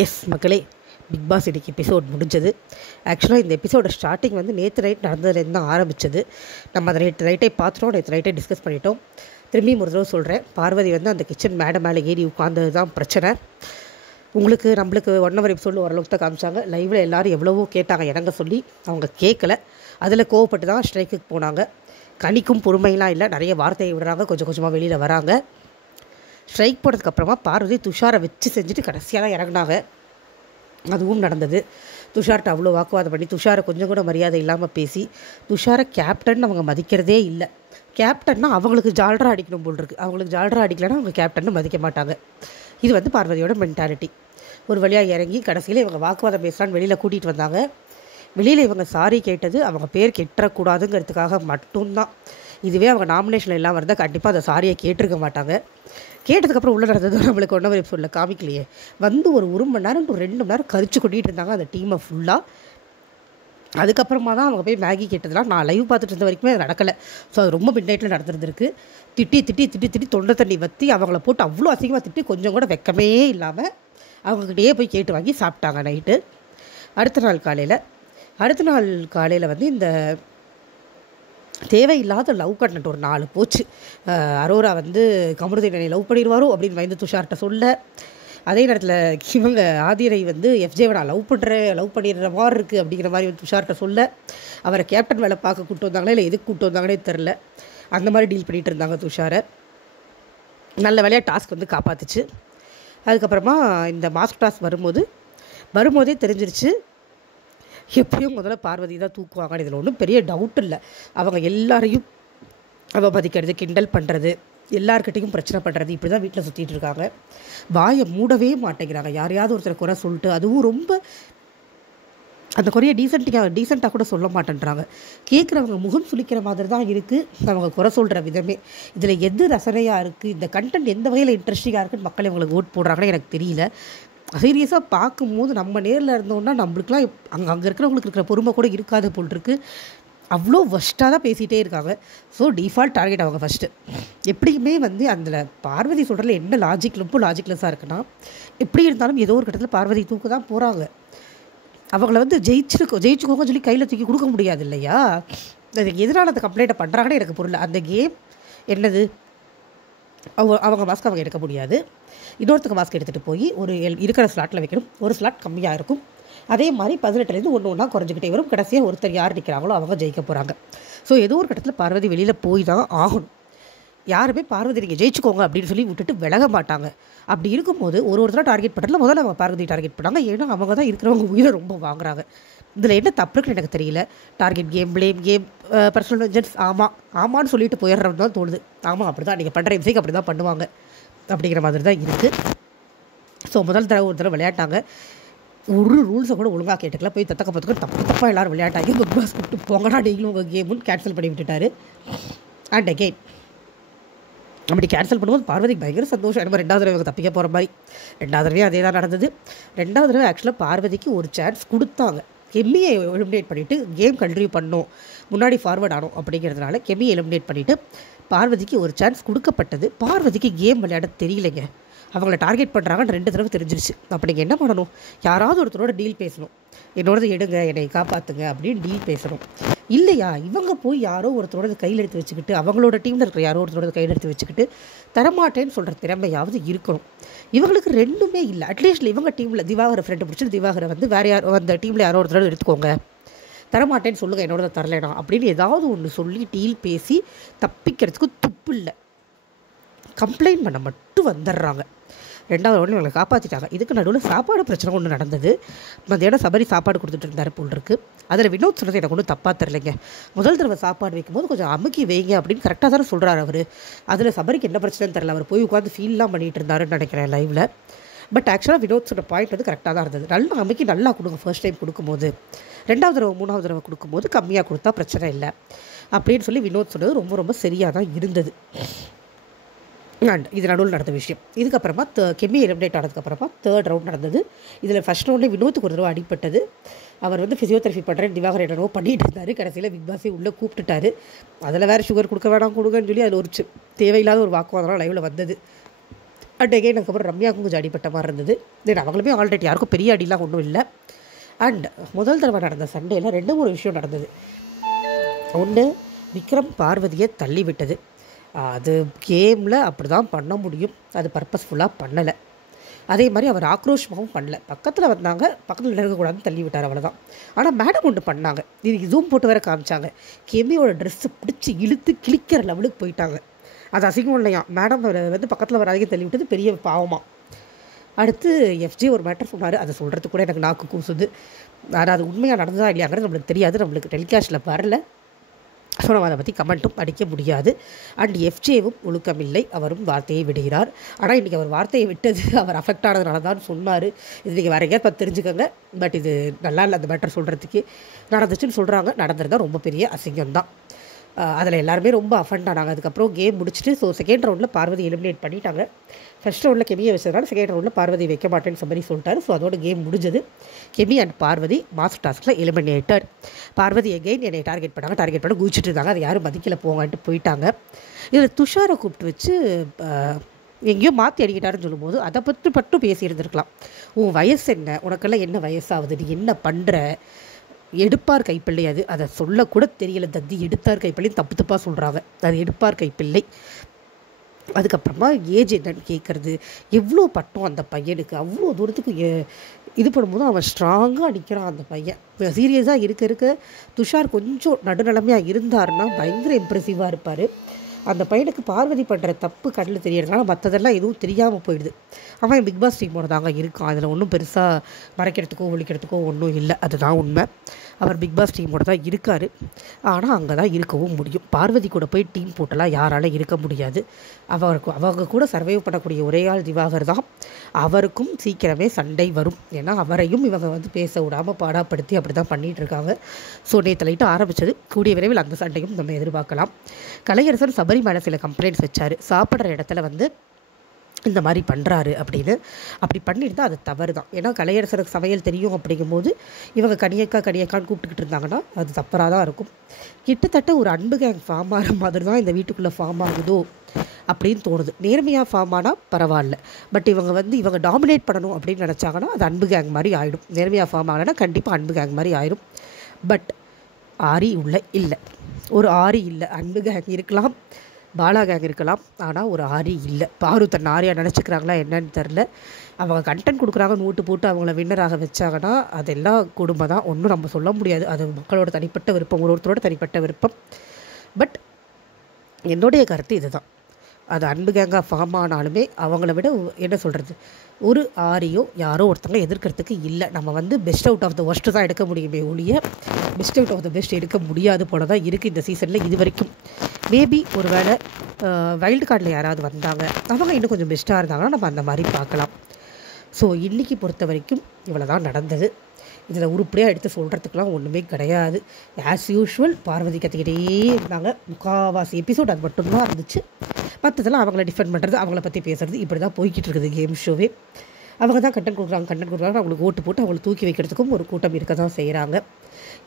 S மக்களே, big pass இன்றைக்கி episode முடிஞ்சது. ஆக்சுவலாக இந்த எபிசோட ஸ்டார்டிங் வந்து நேற்று நைட் நடந்ததுலேருந்து தான் ஆரம்பித்தது. நம்ம அதை நேற்று நைட்டே பார்த்துட்டோம், நேற்று நைட்டே டிஸ்கஸ் பண்ணிட்டோம். திரும்பியும் ஒரு தடவை சொல்கிறேன், பார்வதி வந்து அந்த கிச்சன் மேலே ஏறி உட்கார்ந்தது தான் பிரச்சனை. நம்மளுக்கு 1 hour எபிசோடில் ஓரளவுக்கு தான் காமிச்சாங்க. லைவில் எல்லோரும் எவ்வளவோ கேட்டாங்க இறங்க சொல்லி, அவங்க கேட்கல. அதில் கோவப்பட்டு தான் ஸ்ட்ரைக்குக்கு போனாங்க. கனிக்கும் பொறுமையெலாம் இல்லை, நிறைய வார்த்தையை விடுறாங்க, கொஞ்சம் கொஞ்சமாக வெளியில் வராங்க. ஸ்ட்ரைக் போனதுக்கப்புறமா பார்வதி துஷாரை வச்சு செஞ்சுட்டு கடைசியாக தான் இறங்கினாங்க. அதுவும் நடந்தது. துஷார்கிட்ட அவ்வளோ வாக்குவாதம் பண்ணி துஷாரை கொஞ்சம் கூட மரியாதை இல்லாமல் பேசி, துஷாரை கேப்டன் அவங்க மதிக்கிறதே இல்லை. கேப்டன்னா அவங்களுக்கு ஜால்ரா அடிக்கணும் போல் இருக்குது. அவங்களுக்கு ஜால்ரா அடிக்கலைன்னா அவங்க கேப்டன்னு மதிக்க மாட்டாங்க. இது வந்து பார்வதியோட மென்டாலிட்டி. ஒரு வழியாக இறங்கி கடைசியில் இவங்க வாக்குவாதம் பேசலான்னு வெளியில் கூட்டிகிட்டு வந்தாங்க. வெளியில் இவங்க சாரி கேட்டது அவங்க பேர் கெட்டக்கூடாதுங்கிறதுக்காக மட்டும்தான். இதுவே அவங்க நாமினேஷன் எல்லாம் இருந்தால் கண்டிப்பாக அந்த சாரியை கேட்டிருக்க மாட்டாங்க. கேட்டதுக்கப்புறம் உள்ள நடந்தது நம்மளுக்கு 1 hour எபிசோடில் காமிக்கலையே. வந்து ஒரு 1 மணி நேரம் to 2 மணி நேரம் கரிச்சு கொட்டிகிட்டு இருந்தாங்க அந்த டீமை ஃபுல்லாக. அதுக்கப்புறமா தான் அவங்க போய் மேகி கேட்டதுலாம் நான் லைவ் பார்த்துட்டு இருந்த வரைக்குமே அது நடக்கலை. ஸோ அது ரொம்ப மிட் நைட்டில் நடந்துருந்துருக்கு. திட்டி தொண்டை தண்ணி வற்றி அவங்கள போட்டு அவ்வளோ அசிங்கமாக திட்டி கொஞ்சம் கூட வெக்கமே இல்லாமல் அவங்ககிட்டயே போய் கேட்டு வாங்கி சாப்பிட்டாங்க நைட்டு. அடுத்த நாள் காலையில் வந்து இந்த தேவையில்லாத லவ் கண்டென்ட் ஒரு 4 போச்சு. அரோரா வந்து கமருதீனை லவ் பண்ணிடுவாரோ அப்படின்னு பயந்து துஷார்கிட்ட சொல்ல, அதே நேரத்தில் இவங்க ஆதிரை வந்து எஃப்ஜேவை நான் லவ் பண்ணிடுற மாதிரி இருக்குது அப்படிங்கிற மாதிரி வந்து துஷார்கிட்ட சொல்ல, அவரை கேப்டன் வேலை பார்க்க கூப்பிட்டு வந்தாங்களே இல்லை எதுக்கு கூப்பிட்டு வந்தாங்கன்னே தெரில. அந்த மாதிரி டீல் பண்ணிகிட்டு இருந்தாங்க துஷாரை. நல்ல வேலையாக டாஸ்க் வந்து காப்பாற்றுச்சு. அதுக்கப்புறமா இந்த மாஸ்க் டாஸ்க் வரும்போதே தெரிஞ்சிருச்சு எப்பயும் முதல்ல பார்வதி தான் தூக்குவாங்கன்னு. இதில் ஒன்றும் பெரிய டவுட் இல்லை. அவங்க எல்லாரையும் அவமதிக்கிறது, கிண்டல் பண்ணுறது, எல்லார்கிட்டையும் பிரச்சனை பண்ணுறது, இப்படி தான் வீட்டில் சுற்றிட்டு இருக்காங்க. வாயை மூடவே மாட்டேங்கிறாங்க. யாரையாவது ஒருத்தர் குறை சொல்லிட்டு, அதுவும் ரொம்ப அந்த குறைய டீசெண்டாக கூட சொல்ல மாட்டேன்றாங்க. கேட்குறவங்க முகம் சுளிக்கிற மாதிரி தான் இருக்குது அவங்க குறை சொல்கிற விதமே. இதில் எது ரசனையாக இருக்குது, இந்த கண்டென்ட் எந்த வகையில் இன்ட்ரெஸ்டிங்காக இருக்குன்னு மக்கள் இவங்களுக்கு ஓட் போடுறாங்கன்னு எனக்கு தெரியல. சீரியஸாக பார்க்கும்போது நம்ம நேரில் இருந்தோன்னா நம்மளுக்குலாம் அங்கே இருக்கிறவங்களுக்கு இருக்கிற பொறுமை கூட இருக்காது போல் இருக்குது. அவ்வளோ ஒஸ்ட்டாக தான் பேசிகிட்டே இருக்காங்க. ஸோ டிஃபால்ட் டார்கெட் அவங்க ஃபஸ்ட்டு. எப்படியுமே வந்து அதில் பார்வதி சொல்கிறதுல என்ன ரொம்ப லாஜிக்லெஸ்ஸாக இருக்குன்னா, எப்படி இருந்தாலும் ஏதோ ஒரு கட்டத்தில் பார்வதி தூக்க தான் போகிறாங்க. அவங்கள வந்து ஜெயிச்சுக்கோங்க சொல்லி கையில் தூக்கி கொடுக்க முடியாது இல்லையா. அதுக்கு எதனால் அந்த கம்ப்ளைண்ட்டை பண்ணுறாங்கன்னு எனக்கு புரியல. அந்த கேம் என்னது, அவங்க மாஸ்க் அவங்க எடுக்க முடியாது, இன்னொருத்தருக்கு மாஸ்க் எடுத்துகிட்டு போய் ஒரு இருக்கிற ஸ்லாட்டில் வைக்கணும். ஒரு ஸ்லாட் கம்மியாக இருக்கும். அதே மாதிரி 18லேருந்து ஒன்றா குறைஞ்சிக்கிட்டே வரும். கடைசியாக ஒருத்தர் யார் நிற்கிறாங்களோ அவங்க ஜெயிக்க போகிறாங்க. ஸோ ஏதோ ஒரு கட்டத்தில் பார்வதி வெளியில் போய் தான் ஆகணும். யாருமே பார்வதி நீங்கள் ஜெயிச்சுக்கோங்க அப்படின்னு சொல்லி விட்டுட்டு விலக மாட்டாங்க. அப்படி இருக்கும்போது ஒருத்தராக டார்கெட் பண்ணுறதுல முதல்ல அவங்க பார்வதி டார்கெட் பண்ணாங்க. ஏன்னா அவங்க தான் இருக்கிறவங்க உயிரை ரொம்ப வாங்குறாங்க. இதில் என்ன தப்பு இருக்குன்னு எனக்கு தெரியல. Target game, blame game, personal vengeance, ஆமான்னு சொல்லிட்டு போயிடுறது தான் தோணுது. ஆமாம் அப்படி தான் நீங்கள் பண்ணுற மிஸ்டேக் அப்படி தான் பண்ணுவாங்க அப்படிங்கிற மாதிரி தான் இருக்குது. ஸோ ஒரு தடவை விளையாட்டாங்க. ஒரு ரூல்ஸை கூட ஒழுங்காக கேட்டுக்கல. போய் தப்பாக எல்லோரும் விளையாட்டாங்க. பிக் பாஸ் கூப்பிட்டு போங்கடா நீங்களும் உங்கள் கேமுன்னு கேன்சல் பண்ணி விட்டுட்டாரு. அண்ட் அகெயின் அப்படி கேன்சல் பண்ணும்போது பார்வதிக்கு பயங்கர சந்தோஷம். நம்ம 2வது தடவை தப்பிக்க போகிற மாதிரி. 2வது தடவையும் அதே தான் நடந்தது. 2வது தடவை ஆக்சுவலாக பார்வதிக்கு ஒரு சான்ஸ் கொடுத்தாங்க. கெம்மியை எலிமினேட் பண்ணிவிட்டு கேம் கண்டினியூ பண்ணோம், முன்னாடி ஃபார்வர்ட் ஆனோம் அப்படிங்கிறதுனால கெம்மியை எலிமினேட் பண்ணிவிட்டு பார்வதிக்கு ஒரு சான்ஸ் கொடுக்கப்பட்டது. பார்வதிக்கு கேம் விளையாட தெரியலைங்க. அவங்கள டார்கெட் பண்ணுறாங்கன்னு 2 தடவை தெரிஞ்சிருச்சு. அப்போ நீங்கள் என்ன பண்ணணும், யாராவது ஒருத்தரோட டீல் பேசணும். என்னோடது எடுங்க, என்னை காப்பாற்றுங்க அப்படின்னு டீல் பேசணும். இல்லையா இவங்க போய் யாரோ ஒருத்தரோட கையில் எடுத்து வச்சுக்கிட்டு, அவங்களோட டீமில் இருக்கிற யாரோ ஒருத்தரோட கையில் எடுத்து வச்சுக்கிட்டு தரமாட்டேன்னு சொல்கிற திறமையாவது இருக்கணும். இவங்களுக்கு 2மே இல்லை. அட்லீஸ்ட் இவங்க டீமில் திவாகரை ஃப்ரெண்டு பிடிச்சிட்டு திவாகரை வந்து வேறு யாரோ அந்த டீமில் யாரோ ஒருத்தரோட எடுத்துக்கோங்க, தரமாட்டேன்னு சொல்லுங்கள், என்னோட தரலைனா அப்படின்னு ஏதாவது ஒன்று சொல்லி டீல் பேசி தப்பிக்கிறதுக்கு துப்பு இல்லை. கம்ப்ளைண்ட் பண்ண மட்டும் வந்துடுறாங்க. 2வது ரவுண்டில் இவங்களை காப்பாற்றிட்டாங்க. இதுக்கு நடுவில் சாப்பாடு பிரச்சனை ஒன்று நடந்தது. மத்தியானம் சபரி சாப்பாடு கொடுத்துட்டு இருந்தார் போல் இருக்குது. அதில் வினோத் சொன்னது எனக்கு ஒன்றும் தப்பாக தெரிலைங்க. முதல் தடவை சாப்பாடு வைக்கும்போது கொஞ்சம் அமுக்கி வைங்க அப்படின்னு கரெக்டாக தானே சொல்கிறார் அவர். அதில் சபரிக்கு என்ன பிரச்சனைன்னு தெரில. அவர் போய் உட்காந்து ஃபீல்லாம் பண்ணிகிட்டு இருந்தாருன்னு நினைக்கிறேன் லைவில். பட் ஆக்சுவலாக வினோத் சொன்ன பாயிண்ட் வந்து கரெக்டாக தான் இருந்தது. நல்லா அமுக்கி நல்லா கொடுங்க ஃபர்ஸ்ட் டைம் கொடுக்கும்போது. 2வது தடவை 3வது தடவை கொடுக்கும்போது கம்மியாக கொடுத்தா பிரச்சனை இல்லை அப்படின்னு சொல்லி வினோத் சொன்னது ரொம்ப ரொம்ப சரியாக தான் இருந்தது. அண்ட் இது நடுவில் நடந்த விஷயம். இதுக்கப்புறமா கெம்மி எலிமினேட் ஆனதுக்கப்புறமா 3rd ரவுண்ட் நடந்தது. இதில் ஃபஸ்ட் ரவுண்ட்லேயே வினோத்துக்கு ஒரு தடவை அடிப்பட்டது. அவர் வந்து ஃபிசியோதெரபி பண்ணுறேன் திவாகர் என்னவோ பண்ணிகிட்டு இருந்தார். கடைசியில் பிக் பாஸே உள்ளே கூப்பிட்டுட்டாரு. அதில் வேறு சுகர் கொடுக்க வேணாம் கொடுங்கன்னு சொல்லி அதில் ஒரு தேவையில்லாத ஒரு வாக்குவாதம் லைவில் வந்தது. அண்ட் அகைன் அதுக்கப்புறம் ரம்யாவுக்கும் கொஞ்சம் அடிப்பட்ட மாதிரி இருந்தது. தென் அவங்களுமே ஆல்ரெடி யாருக்கும் பெரிய அடிலாம் ஒன்றும் இல்லை. அண்ட் முதல் தடவை நடந்த சண்டையில் 2-3 விஷயம் நடந்தது. ஒன்று, விக்ரம் பார்வதியை தள்ளி விட்டது. அது கேமில் அப்படி தான் பண்ண முடியும், அது பர்பஸ்ஃபுல்லாக பண்ணலை. அதே மாதிரி அவர் ஆக்ரோஷமாகவும் பண்ணல, பக்கத்தில் வந்தாங்க, பக்கத்தில் இருக்கக்கூடாதுன்னு தள்ளி விட்டார், அவ்வளோதான். ஆனால் மேடம் ஒன்று பண்ணாங்க, இதுக்கு ஜூம் போட்டு வேறு காமிச்சாங்க. கெமியோட ட்ரெஸ்ஸு பிடிச்சி இழுத்து கிழிக்கிற லெவலுக்கு போயிட்டாங்க. அது அசிங்கம் இல்லையா, மேடம் வந்து பக்கத்தில் வராதிக்க தள்ளி விட்டது பெரிய பாவமாக. அடுத்து எஃப்ஜே ஒரு மேட்டர் சொன்னார், அதை சொல்கிறதுக்கு கூட எனக்கு நாக்கு கூசுது. ஆனால் அது உண்மையாக நடந்ததா இல்லையாங்கிறது நம்மளுக்கு தெரியாது, நம்மளுக்கு டெலிகாஸ்ட்டில் வரல. ஸோ நம்ம அதை பற்றி கமெண்ட்டும் அடிக்க முடியாது. அண்ட் எஃப்ஜேவும் ஒழுக்கமில்லை, அவரும் வார்த்தையை விடுகிறார். ஆனால் இன்றைக்கி அவர் வார்த்தையை விட்டது அவர் அஃபெக்ட் ஆனதுனால தான் சொன்னார். இது நீங்கள் வேறு எங்கேயாவது பார்த்து தெரிஞ்சுக்கோங்க. பட் இது நல்லா இல்லை, அந்த மேட்டர் சொல்கிறதுக்கு. நடந்துச்சுன்னு சொல்கிறாங்க, நடந்திருந்தால் ரொம்ப பெரிய அசிங்கம்தான். அதில் எல்லாருமே ரொம்ப அஃபெண்ட் ஆனாங்க. அதுக்கப்புறம் கேம் முடிச்சுட்டு ஸோ செகண்ட் ரவுண்டில் பார்வதி எலிமினேட் பண்ணிட்டாங்க. ஃபர்ஸ்ட் ரவுண்டில் கெமியை வச்சதுனால செகண்ட் ரவுண்டில் பார்வதி வைக்க மாட்டேன்னு மாதிரி சொல்லிட்டாரு. ஸோ அதோட கேம் முடிஞ்சது. கெமி அண்ட் பார்வதி மாஸ்டர் டாஸ்கில் எலிமினேட்டட். பார்வதி எகெயின் என்னை டார்கெட் பண்ணி குதிச்சுட்டு இருந்தாங்க, அதை யாரும் மதிக்கல போங்கன்ட்டு போயிட்டாங்க. இதில் துஷாரை கூப்பிட்டு வச்சு எங்கேயோ மாற்றி அடிக்கிட்டாருன்னு சொல்லும்போது அதை பற்றி பேசியிருந்துருக்கலாம். உன் வயசு என்ன, உனக்கெல்லாம் என்ன வயசாகுது, நீ என்ன பண்ணுற, எடுப்பார் கைப்பிள்ளை, அதை சொல்லக்கூட தெரியல தத்தி, எடுத்தார் கைப்பிள்ளைன்னு தப்பாக சொல்கிறாங்க, அது எடுப்பார் கைப்பிள்ளை. அதுக்கப்புறமா ஏஜ் என்னன்னு கேட்குறது, எவ்வளோ பட்டம் அந்த பையனுக்கு, அவ்வளோ தூரத்துக்கு இது பண்ணும்போது அவன் ஸ்ட்ராங்காக நிற்கிறான் அந்த பையன். சீரியஸாக இருக்க துஷார் கொஞ்சம் நடுநிலைமையாக இருந்தாருன்னா பயங்கர இம்ப்ரெசிவாக இருப்பார். அந்த பையனுக்கு பார்வதி பண்ணுற தப்பு கண்ணில் தெரியறதுனால மற்றதெல்லாம் எதுவும் தெரியாமல் போயிடுது. அவன் பிக் பாஸ் டீமோட தாங்க இருக்கான், அதில் ஒன்றும் பெருசாக மறைக்கிறதுக்கோ ஒழிக்கிறதுக்கோ ஒன்றும் இல்லை, அதுதான் உண்மை. அவர் பிக் பாஸ் டீமோட தான் இருக்கார். ஆனால் அங்கே தான் இருக்கவும் முடியும். பார்வதி கூட போய் டீம் போட்டெல்லாம் யாரால இருக்க முடியாது. அவங்க கூட சர்வைவ் பண்ணக்கூடிய ஒரே ஆள் திவாகர் தான். அவருக்கும் சீக்கிரமே சண்டை வரும். ஏன்னா அவரையும் இவங்க வந்து பேச விடாமல் பாடாப்படுத்தி அப்படி தான் பண்ணிகிட்ருக்காங்க. ஸோ நேற்று லைட்டு ஆரம்பித்தது, கூடிய விரைவில் அந்த சண்டையும் நம்ம எதிர்பார்க்கலாம். கலையரசன் சபரி மேலே சில கம்ப்ளைண்ட்ஸ் வச்சார், சாப்பிட்ற இடத்துல வந்து இந்த மாதிரி பண்ணுறாரு அப்படின்னு. அப்படி பண்ணியிருந்தால் அது தவறு தான். ஏன்னா கலையரசருக்கு சமையல் தெரியும் அப்படிங்கும்போது இவங்க கனியக்கான்னு கூப்பிட்டுக்கிட்டு இருந்தாங்கன்னா அது தப்பராக தான் இருக்கும். கிட்டத்தட்ட ஒரு அன்பு கேங் ஃபார்ம் ஆகிற மாதிரி தான் இந்த வீட்டுக்குள்ளே ஃபார்ம் ஆகுதோ அப்படின்னு தோணுது. நேர்மையாக ஃபார்ம் ஆனால் பரவாயில்ல, பட் இவங்க டாமினேட் பண்ணணும் அப்படின்னு நினச்சாங்கன்னா அது அன்பு கேங் மாதிரி ஆகிடும். நேர்மையாக ஃபார்ம் ஆகலைன்னா கண்டிப்பாக அன்பு கேங் மாதிரி ஆகிடும். பட் ஆரி இல்லை, ஒரு ஆரி இல்லை. அன்பு கேங் இருக்கலாம், பாலா கேங் இருக்கலாம், ஆனால் ஒரு ஆரி இல்லை. பாரு தன் ஆரியாக நினச்சிக்கிறாங்களா என்னன்னு தெரில. அவங்க கண்டென்ட் கொடுக்குறாங்கன்னு ஓட்டு போட்டு அவங்கள வின்னராக வச்சாங்கன்னா அதெல்லாம் கொடுமை தான், ஒன்றும் நம்ம சொல்ல முடியாது. அது மக்களோட தனிப்பட்ட விருப்பம், ஒருத்தரோட தனிப்பட்ட விருப்பம். பட் என்னுடைய கருத்து இதுதான், அது அன்பு கேங்காக ஃபார்ம் ஆனாலுமே அவங்கள விட என்ன சொல்கிறது, ஒரு ஆரியோ யாரோ ஒருத்தவங்க எதிர்க்கிறதுக்கு இல்லை. நம்ம வந்து best out of the worst தான் எடுக்க முடியுமே ஒழிய best out of the best எடுக்க முடியாது போல தான் இருக்குது இந்த சீசனில் இது வரைக்கும். மேபி ஒரு வேளை வைல்டு கார்டில் யாராவது வந்தாங்க, அவங்க இன்னும் கொஞ்சம் பெஸ்ட்டாக இருந்தாங்கன்னா நம்ம அந்த மாதிரி பார்க்கலாம். ஸோ இன்றைக்கி பொறுத்த வரைக்கும் இவ்வளோ தான் நடந்தது. இதில் உருப்படியாக எடுத்து சொல்கிறதுக்கெலாம் ஒன்றுமே கிடையாது. ஆஸ் யூஷுவல் பார்வதி கற்றுக்கிட்டே இருந்தாங்க. முக்கால்வாசி எபிசோட் அது மட்டும்தான் இருந்துச்சு. மற்றதெல்லாம் அவங்கள டிஃபெண்ட் பண்ணுறது, அவங்கள பற்றி பேசுகிறது, இப்படி தான் போய்கிட்டு இருக்குது கேம் ஷோவே. அவங்க தான் கண்டென்ட் கொடுக்குறாங்க, அவங்களுக்கு ஓட்டு போட்டு அவங்களை தூக்கி வைக்கிறதுக்கும் ஒரு கூட்டம் இருக்க தான் செய்கிறாங்க.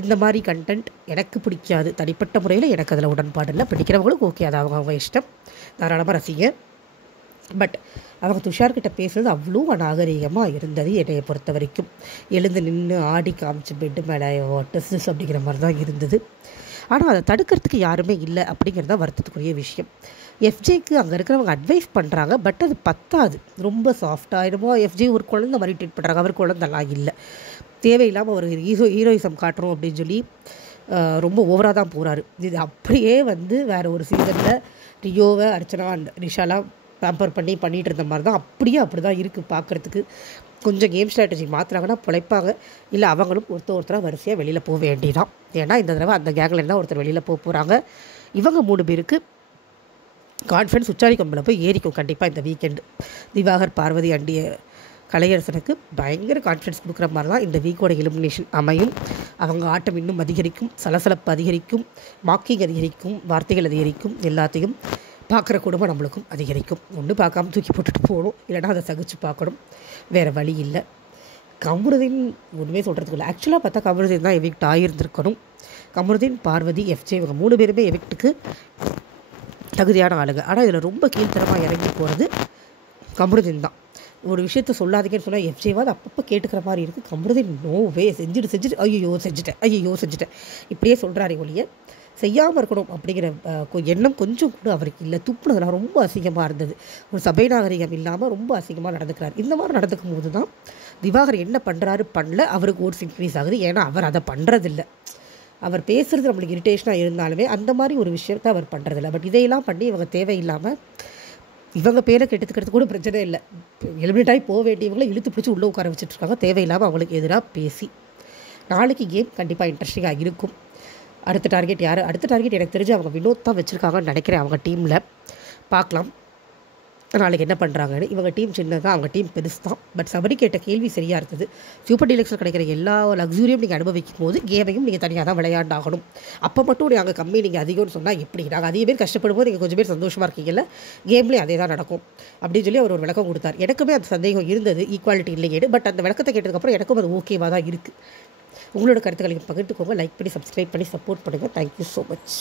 இந்த மாதிரி கண்டென்ட் எனக்கு பிடிக்காது, தனிப்பட்ட முறையில் எனக்கு அதில் உடன்பாடு இல்லை. பிடிக்கிறவங்களுக்கு ஓகே, அது அவங்க இஷ்டம், தாராளமாக ரசிங்க. பட் அவங்க துஷார்கிட்ட பேசுகிறது அவ்வளோ அநாகரிகமாக இருந்தது என்னையை பொறுத்த வரைக்கும். எழுந்து நின்று ஆடி காமிச்சு பெட்டு மேலே டெஸ்ட் அப்படிங்கிற மாதிரி தான் இருந்தது. ஆனால் அதை தடுக்கிறதுக்கு யாருமே இல்லை அப்படிங்கிறது தான் வருத்தத்துக்குரிய விஷயம். எஃப்ஜேக்கு அங்கே இருக்கிறவங்க அட்வைஸ் பண்ணுறாங்க, பட் அது பத்தாது. ரொம்ப சாஃப்டாக என்னமோ எஃப்ஜே ஒரு குழந்தை மாதிரி ட்ரீட் பண்ணுறாங்க. அவர் குழந்தைலாம் இல்லை, தேவையில்லாமல் ஒரு ஹீரோயிசம் காட்டுறோம் அப்படின்னு சொல்லி ரொம்ப ஓவராக தான் போகிறாரு. இது அப்படியே வந்து வேறு ஒரு சீசனில் ரியோவை, அர்ச்சனா அண்ட் ரிஷாலாம் பேம்பர் பண்ணிகிட்டு இருந்த மாதிரி தான் அப்படி தான் இருக்குது பார்க்குறதுக்கு. கொஞ்சம் கேம் ஸ்ட்ராட்டஜி மாற்றுறாங்கன்னா பிழைப்பாங்க, இல்லை அவங்களும் ஒருத்தராக வரிசையாக வெளியில் போக வேண்டியதான். ஏன்னா இந்த தடவை அந்த கேங்கில் இருந்தால் ஒருத்தர் வெளியில் போகிறாங்க. இவங்க 3 பேருக்கு கான்ஃபிடன்ஸ் உச்சாரி கொம்பில் போய் ஏறிக்கும் கண்டிப்பாக இந்த வீக்கெண்டு. திவாகர், பார்வதி அண்டிய கலையரசனுக்கு பயங்கர கான்ஃபிடன்ஸ் கொடுக்குற மாதிரி தான் இந்த வீக்கோட எலிமினேஷன் அமையும். அவங்க ஆட்டம் இன்னும் அதிகரிக்கும், சலசலப்பு அதிகரிக்கும், மாக்கிங் அதிகரிக்கும், வார்த்தைகள் அதிகரிக்கும், எல்லாத்தையும் பார்க்குற குடும்பம் நம்மளுக்கும் அதிகரிக்கும். ஒன்று பார்க்காம தூக்கி போட்டுட்டு போகணும், இல்லைனா அதை சகிச்சு பார்க்கணும், வேறு வழி இல்லை. கமருதீன் ஒன்றுமே சொல்கிறதுக்கு இல்லை. ஆக்சுவலாக பார்த்தா கமருதீன் தான் எவிக்ட் ஆகியிருந்திருக்கணும். கமருதீன், பார்வதி, எஃப்ஜே இவங்க 3 பேருமே எவிக்ட்டுக்கு தகுதியான ஆளுங்க. ஆனால் இதில் ரொம்ப கீழ்த்தரமாக இறங்கி போகிறது கமருதீன் தான். ஒரு விஷயத்த சொல்லாதீங்கன்னு சொன்னால் எஃப்ஜேவாது அப்பப்போ கேட்டுக்கிற மாதிரி இருக்குது. கமருதீன் நோவே செஞ்சுட்டு ஐயோ செஞ்சுட்டேன் இப்படியே சொல்கிறாரே ஒழிய செய்யாமல் இருக்கணும் அப்படிங்கிற எண்ணம் கொஞ்சம் கூட அவருக்கு இல்லை. துப்புனதுலாம் ரொம்ப அசிங்கமாக இருந்தது. ஒரு சபை நாகரிகம் இல்லாமல் ரொம்ப அசிங்கமாக நடந்துக்கிறார். இந்த மாதிரி நடந்துக்கும் போது தான் திவாகர் என்ன பண்ணுறாரு பண்ணல அவருக்கு ஓட்ஸ் இன்க்ரீஸ் ஆகுது. ஏன்னா அவர் அதை பண்ணுறதில்ல. அவர் பேசுகிறது நம்மளுக்கு இரிட்டேஷனாக இருந்தாலுமே அந்த மாதிரி ஒரு விஷயத்தை அவர் பண்ணுறதில்ல. பட் இதையெல்லாம் பண்ணி இவங்க தேவையில்லாமல் இவங்க பேரை கெடுத்துக்கிறது கூட பிரச்சனை இல்லை. எலிமினேட் ஆகி போக வேண்டியவங்களை இழுத்து பிடிச்சி உள்ளே உட்கார வச்சுட்ருக்காங்க தேவையில்லாமல் அவங்களுக்கு எதிராக பேசி. நாளைக்கு கேம் கண்டிப்பாக இன்ட்ரெஸ்டிங்காக இருக்கும். அடுத்த டார்கெட் யார்? அடுத்த டார்கெட் எனக்கு தெரிஞ்சு அவங்க வினோத் தான் வச்சுருக்காங்கன்னு நினைக்கிறேன். அவங்க டீமில் பார்க்கலாம் நாளைக்கு என்ன பண்ணுறாங்கன்னு. இவங்க டீம் சின்னதான், அவங்க டீம் பெருசு தான். பட் சபரி கேட்ட கேள்வி சரியாக இருந்தது. சூப்பர் டீலக்ஸில் கிடைக்கிற எல்லா லக்ஸூரியும் நீங்கள் அனுபவிக்கும் போது கேமையும் நீங்கள் தனியாக தான் விளையாண்டாகணும். அப்போ மட்டும் நாங்கள் கம்மி நீங்கள் அதிகம்னு சொன்னால் எப்படி? நாங்கள் அதிக பேர் கஷ்டப்படும் போது நீங்கள் கொஞ்சம் பேர் சந்தோஷமாக இருக்கீங்கல்ல, கேம்லேயும் அதே தான் நடக்கும் அப்படின்னு சொல்லி அவர் ஒரு விளக்கம் கொடுத்தார். எனக்குமே அந்த சந்தேகம் இருந்தது, ஈக்குவாலிட்டி இல்லையேடு. பட் அந்த விளக்கத்தை கேட்டதுக்கப்புறம் எனக்கும் அது ஓகேவாக தான் இருக்குது. உங்களோட கருத்துக்களை பகிர்ந்துக்கோங்க. லைக் பண்ணி சப்ஸ்கிரைப் பண்ணி சப்போர்ட் பண்ணுங்கள். Thank you so much.